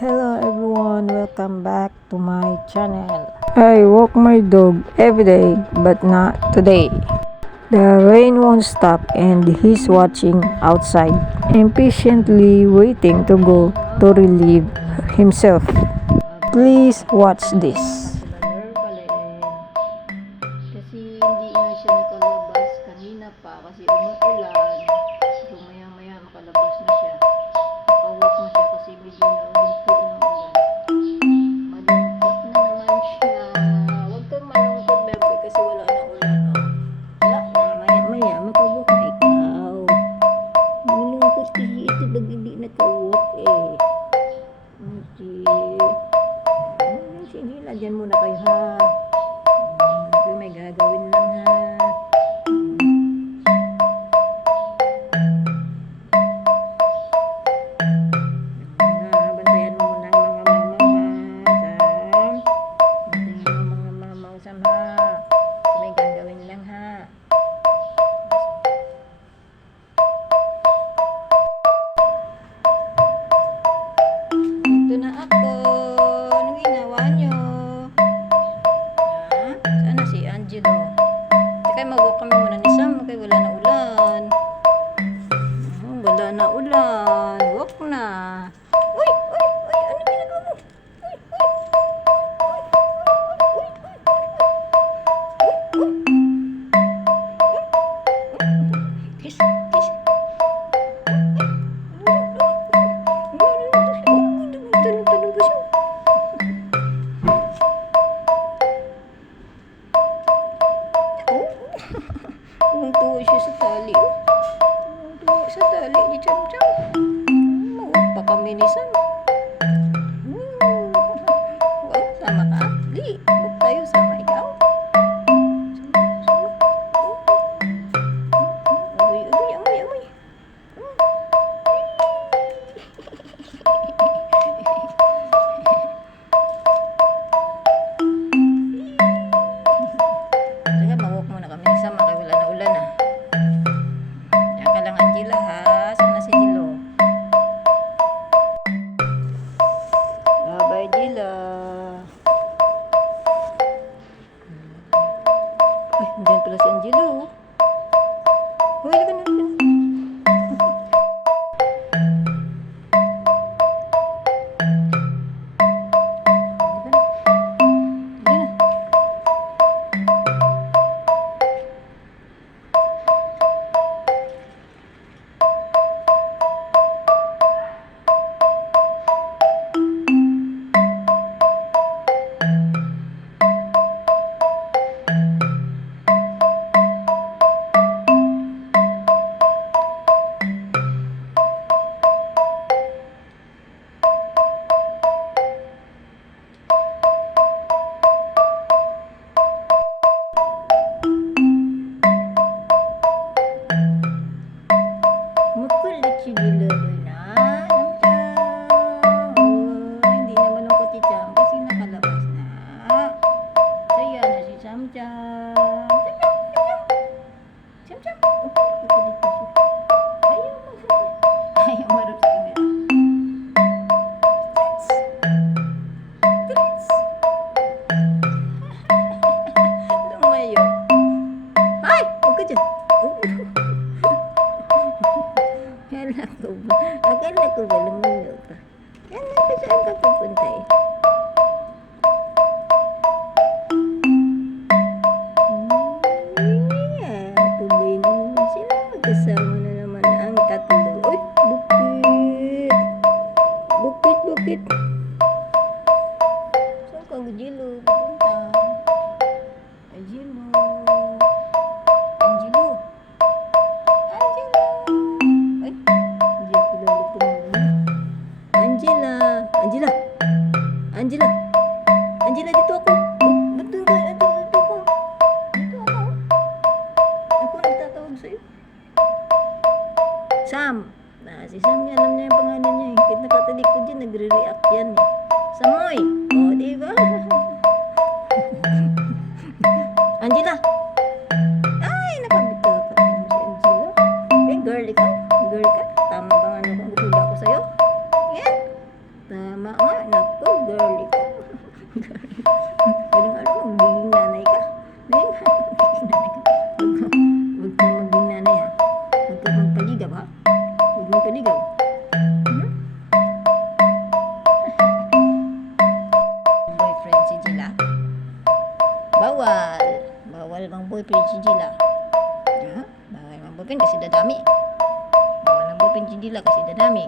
Hello everyone, welcome back to my channel. I walk my dog every day, but not today. The rain won't stop and he's watching outside, impatiently waiting to go to relieve himself. Please watch this. Kasi hindi nga siya nakalabas kanina pa kasi umuulan. So maya makalabas na siya. Nakawalk na siya kasi medyo naulimpo ng ulan. Malungkot na naman siya. Huwag kang malungkot, bebe, kasi wala na ulan. Oh. Wala na, maya makawalk na ikaw. Malungkot kasi ito pag hindi nakawalk eh. Sige, lagyan muna kayo ha. May gagawin lang ha. Bantayan mo muna ang mga mamaw ha. Bantayan mo mga mamaw ha. May gagawin lang ha. Ito na ako. Anong ginawa nyo? Sana si Angelo. Kaya mag-walk kami muna ni Sam. Kaya wala na ulan. Wala na ulan. Walk na. Uy! Ano ginagawa mo? Kiss. Tulong ko siya. Tuwa siya sa tali. Tuwa sa tali ni Cham Cham. Mauot pa kami ni Sam. Wow, sama ka? Di, buk tayo, sama ikaw. Amoy. Sige, mawalk muna kami ni Sam. Kaya wala na ulan ah. Diyan ka lang, Angela ha. Sana si Jilo. Bye-bye, Jila. Ay, nandiyan pala si Angelo. Uy, halika na. Makulit si Jilo na. Hindi na malungkot si Cham kasi nakalabas na. Saya na si Cham Cham. Cham. Ayaw marap sa camera. Trits. Lumayo. Ay! Huwag ka dyan. Akala ko ba lumayo ka? Saan ka pupunta eh? Tuloy naman sila. Magkasama na naman ang tatlo. Uy! Bukit! Saan ka, Jilo? Pupunta? Angelo! Ay! Hindi ako lalo pumunta. Angela, dito ako. Dito ako. Ako nagtatawag sa'yo. Sam. Si Sam niya, alam niya yung pangalan niya eh. Kahit nakatalikod yan, nagre-react yan eh. Samoy! O, diba? Angela! Ay, nakabita ka. Si Angela. Girl, ikaw? Girl ka? Tama bang ano kung hula ko sa'yo? Yan. Tama. tama nga. Naku, girly ko. Galing alam mo, magiging nanay ka. Galing ka. Huwag kang maging nanay ha. Huwag kang magpaligaw ha. Huwag mong paligaw. Boyfriend si Jila. Bawal. Bawal mang boyfriend si Jila. Ha? Bawal mang boyfriend kasi dadami. Bawal mang boyfriend si Jila kasi dadami.